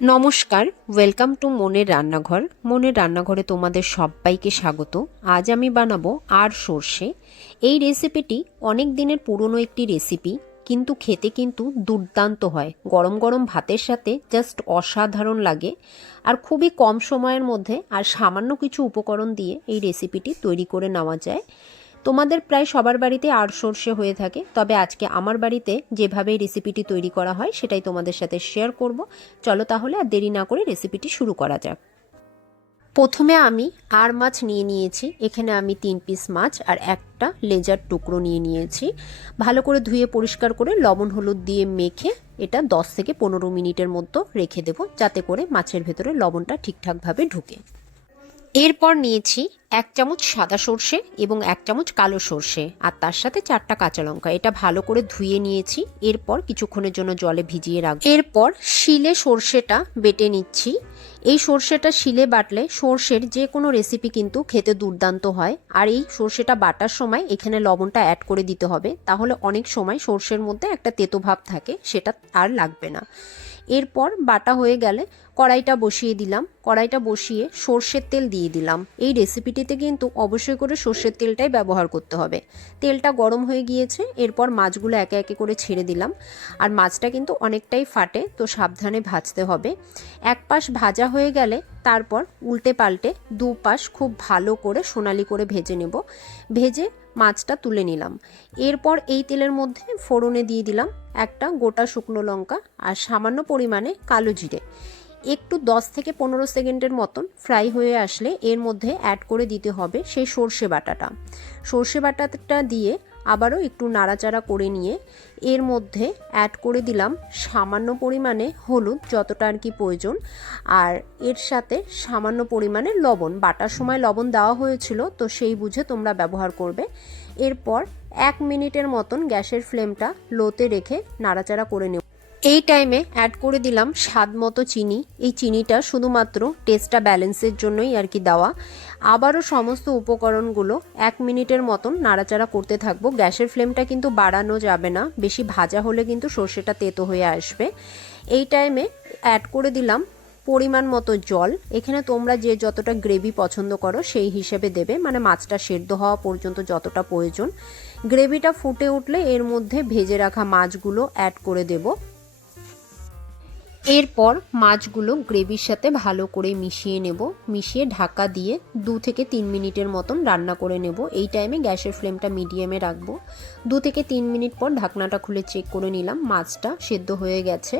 নমস্কার, welcome to মনের রান্নাঘর। মনের রান্নাঘরে তোমাদের সবাইকে স্বাগত। আজ আমি বানাবো আর সর্ষে। এই রেসিপিটি অনেক দিনের পুরনো একটি রেসিপি, কিন্তু খেতে কিন্তু দুর্দান্ত হয়। গরম গরম ভাতের সাথে জাস্ট অসাধারণ লাগে। আর খুবই কম সময়ের মধ্যে আর সামান্য কিছু উপকরণ দিয়ে এই রেসিপিটি তৈরি করে নেওয়া যায়। তোমাদের প্রায় সবার বাড়িতে আর সর্ষে হয়ে থাকে, তবে আজকে আমার বাড়িতে যেভাবে এই রেসিপিটি তৈরি করা হয় সেটাই তোমাদের সাথে শেয়ার করব। চলো তাহলে আর দেরি না করে রেসিপিটি শুরু করা যাক। প্রথমে আমি আর মাছ নিয়ে নিয়েছি। এখানে আমি 3 পিস মাছ আর একটা লেজার টুকরো নিয়ে নিয়েছি। ভালো করে ধুয়ে পরিষ্কার করে লবণ হলুদ দিয়ে মেখে এটা 10 থেকে 15 মিনিটের মতো রেখে দেবো, যাতে করে মাছের ভেতরে লবণটা ঠিকঠাকভাবে ঢুকে। এরপর নিয়েছি 1 চামচ সাদা সর্ষে এবং 1 চামচ কালো সর্ষে, আর তার সাথে 4টা কাঁচা লঙ্কা। এটা ভালো করে ধুয়ে নিয়েছি। এরপর কিছুক্ষণের জন্য জলে ভিজিয়ে রাখবো। এরপর শিলে সর্ষেটা বেটে নিচ্ছি। এই সর্ষেটা শিলে বাটলে সর্ষের যে কোনো রেসিপি কিন্তু খেতে দুর্দান্ত হয়। আর এই সর্ষেটা বাটার সময় এখানে লবণটা অ্যাড করে দিতে হবে, তাহলে অনেক সময় সর্ষের মধ্যে একটা তেতো ভাব থাকে, সেটা আর লাগবে না। এরপর বাটা হয়ে গেলে কড়াইটা বসিয়ে দিলাম। কড়াইটা বসিয়ে সর্ষের তেল দিয়ে দিলাম। এই রেসিপিটিতে কিন্তু অবশ্যই করে সর্ষের তেলটাই ব্যবহার করতে হবে। তেলটা গরম হয়ে গিয়েছে। এরপর মাছগুলো একে একে করে ছেড়ে দিলাম। আর মাছটা কিন্তু অনেকটাই ফাটে, তো সাবধানে ভাজতে হবে। এক পাশ ভাজা হয়ে গেলে তারপর উল্টে পাল্টে দুপাশ খুব ভালো করে সোনালি করে ভেজে নেব। ভেজে মাছটা তুলে নিলাম। এরপর এই তেলের মধ্যে ফোড়নে দিয়ে দিলাম একটা গোটা শুকনো লঙ্কা আর সামান্য পরিমাণে কালো জিরে। একটু 10 থেকে 15 সেকেন্ডের মতন ফ্রাই হয়ে আসলে এর মধ্যে অ্যাড করে দিতে হবে সেই সর্ষে বাটাটা। সর্ষে বাটাটা দিয়ে আবারও একটু নাড়াচাড়া করে নিয়ে এর মধ্যে অ্যাড করে দিলাম সামান্য পরিমাণে হলুদ, যতটা আর কি প্রয়োজন, আর এর সাথে সামান্য পরিমাণে লবণ। বাটার সময় লবণ দেওয়া হয়েছিল, তো সেই বুঝে তোমরা ব্যবহার করবে। এরপর 1 মিনিটের মতন গ্যাসের ফ্লেমটা লোতে রেখে নাড়াচাড়া করে নেব। এই টাইমে অ্যাড করে দিলাম স্বাদ মতো চিনি। এই চিনিটা শুধুমাত্র টেস্টটা ব্যালেন্সের জন্যই আর কি দেওয়া। আবারও সমস্ত উপকরণগুলো 1 মিনিটের মতন নাড়াচাড়া করতে থাকবো। গ্যাসের ফ্লেমটা কিন্তু বাড়ানো যাবে না, বেশি ভাজা হলে কিন্তু সর্ষেটা তেতো হয়ে আসবে। এই টাইমে অ্যাড করে দিলাম পরিমাণ মতো জল। এখানে তোমরা যে যতটা গ্রেভি পছন্দ করো সেই হিসেবে দেবে, মানে মাছটা সেদ্ধ হওয়া পর্যন্ত যতটা প্রয়োজন। গ্রেভিটা ফুটে উঠলে এর মধ্যে ভেজে রাখা মাছগুলো অ্যাড করে দেব। এরপর মাছগুলো গ্রেভির সাথে ভালো করে মিশিয়ে নেব। মিশিয়ে ঢাকা দিয়ে 2 থেকে 3 মিনিটের মতন রান্না করে নেব। এই টাইমে গ্যাসের ফ্লেমটা মিডিয়ামে রাখবো। 2 থেকে 3 মিনিট পর ঢাকনাটা খুলে চেক করে নিলাম, মাছটা সেদ্ধ হয়ে গেছে।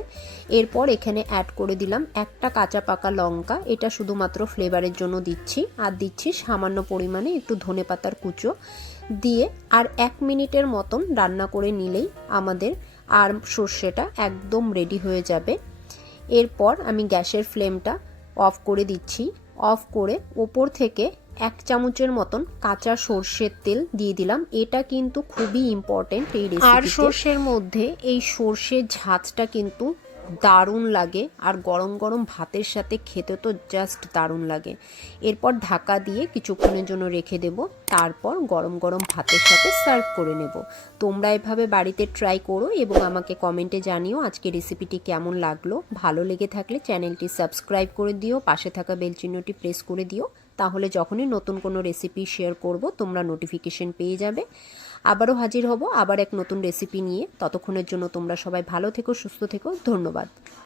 এরপর এখানে অ্যাড করে দিলাম একটা কাঁচা পাকা লঙ্কা। এটা শুধুমাত্র ফ্লেভারের জন্য দিচ্ছি। আর দিচ্ছি সামান্য পরিমাণে একটু ধনেপাতার কুচো দিয়ে আর 1 মিনিটের মতন রান্না করে নিলেই আমাদের আর সর্ষেটা একদম রেডি হয়ে যাবে। এরপর আমি গ্যাসের ফ্লেমটা অফ করে দিচ্ছি। অফ করে ওপর থেকে 1 চামচের মতন কাঁচা সর্ষের তেল দিয়ে দিলাম। এটা কিন্তু খুবই ইম্পর্টেন্ট এই রেসিপিতে। আর সর্ষের মধ্যে এই সর্ষের ঝাঁঝটা কিন্তু দারুণ লাগে, আর গরম গরম ভাতের সাথে খেতে তো জাস্ট দারুণ লাগে। এরপর ঢাকা দিয়ে কিছুক্ষণের জন্য রেখে দেব। তারপর গরম গরম ভাতের সাথে সার্ভ করে নেব। তোমরা এভাবে বাড়িতে ট্রাই করো এবং আমাকে কমেন্টে জানিও আজকে রেসিপিটি কেমন লাগলো। ভালো লেগে থাকলে চ্যানেলটি সাবস্ক্রাইব করে দিও, পাশে থাকা বেল চিহ্নটি প্রেস করে দিও, তাহলে যখনই নতুন কোনো রেসিপি শেয়ার করব তোমরা নোটিফিকেশন পেয়ে যাবে। আবারও হাজির হব আবার এক নতুন রেসিপি নিয়ে। ততক্ষণের জন্য তোমরা সবাই ভালো থেকো, সুস্থ থেকো। ধন্যবাদ।